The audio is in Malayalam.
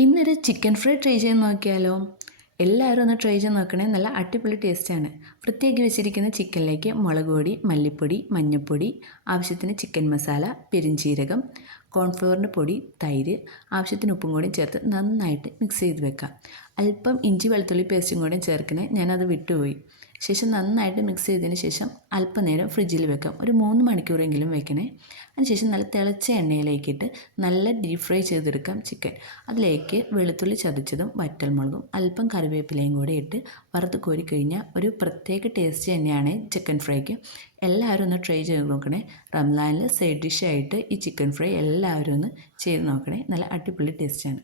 ഇന്നൊരു ചിക്കൻ ഫ്രൈ ട്രൈ ചെയ്ത് നോക്കിയാലോ? എല്ലാവരും ഒന്ന് ട്രൈ ചെയ്ത് നോക്കണേ. നല്ല അടിപൊളി ടേസ്റ്റാണ്. വൃത്തിയാക്കി വെച്ചിരിക്കുന്ന ചിക്കനിലേക്ക് മുളക് പൊടി, മല്ലിപ്പൊടി, മഞ്ഞൾപ്പൊടി, ആവശ്യത്തിന് ചിക്കൻ മസാല, പെരുംജീരകം, കോൺഫ്ലവറിൻ്റെ പൊടി, തൈര്, ആവശ്യത്തിന് ഉപ്പും കൂടി ചേർത്ത് നന്നായിട്ട് മിക്സ് ചെയ്ത് വെക്കാം. അല്പം ഇഞ്ചി വെളുത്തുള്ളി പേസ്റ്റും കൂടി ചേർക്കണേ, ഞാനത് വിട്ടുപോയി. ശേഷം നന്നായിട്ട് മിക്സ് ചെയ്തതിന് ശേഷം അല്പനേരം ഫ്രിഡ്ജിൽ വെക്കാം. ഒരു 3 മണിക്കൂറെങ്കിലും വെക്കണേ. അതിനുശേഷം നല്ല തിളച്ച എണ്ണയിലേക്കിട്ട് നല്ല ഡീപ് ഫ്രൈ ചെയ്തെടുക്കാം ചിക്കൻ. അതിലേക്ക് വെളുത്തുള്ളി ചതച്ചതും വറ്റൽമുളകും അല്പം കറിവേപ്പിലയും കൂടെ ഇട്ട് വറുത്ത് കോരി കഴിഞ്ഞാൽ ഒരു പ്രത്യേക ടേസ്റ്റ് തന്നെയാണ് ചിക്കൻ ഫ്രൈക്ക്. എല്ലാവരും ഒന്ന് ട്രൈ ചെയ്ത് നോക്കണേ. റംസാനിൽ സൈഡ് ഡിഷായിട്ട് ഈ ചിക്കൻ ഫ്രൈ എല്ലാവരും ഒന്ന് ചെയ്ത് നോക്കണേ. നല്ല അടിപൊളി ടേസ്റ്റാണ്.